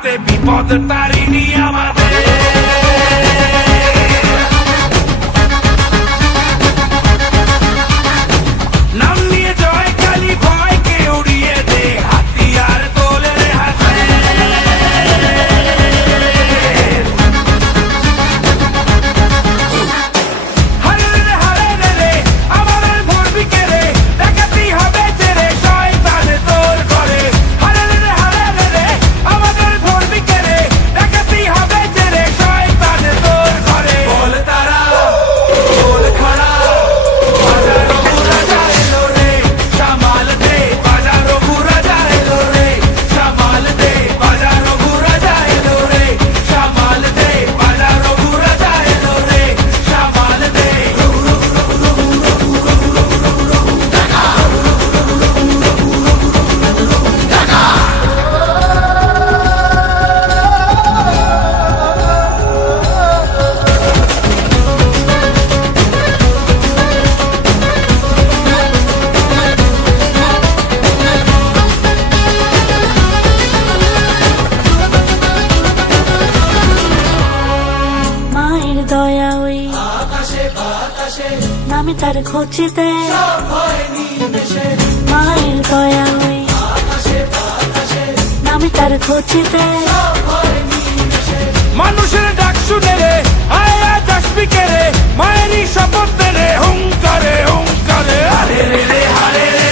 হাতে বিপদ তারিণী আমাদের। নাম নিয়ে জয় কালী ভয়কে উড়িয়ে দে, হাতিয়ার তোলে রে হাতে। হারে রে হারে রে রে আমাদের ধরবি কে রে, ডাকাতি হবে তেরে শয়তান তোর ঘরে। হারে রে হারে রে রে আমাদের ধরবি কে রে, ডাকাতি হবে তেরে শয়তান তোর ঘরে। বল তারা বল খড়া বাজারো রাজা এলো রে, সামাল দে বাজারো রাজা এলো রে, সামাল দে বাজারো রাজা এলো রে, সামাল দে বাজারো রাজা এলো রে, সামাল দে। মায়ের দয়া ওই আকাশে বাতাসে নামে তার খোঁজেতে, সব হয় নিমেষে। মায়ের দয়া ওই আকাশে বাতাসে নামে তার খোঁজেতে। সব হয় নিমেষে। মানুষের ডাক শুনে রে আয় আজ আসবি কে রে, মায়েরই শপথ দে রে হুঙ্কারে হুঙ্কারে। হারে রে রে হারে রে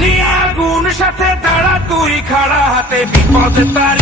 নিয়ে আগুন সাথে দাঁড়া তুই খাড়া হাতে বিপদ তার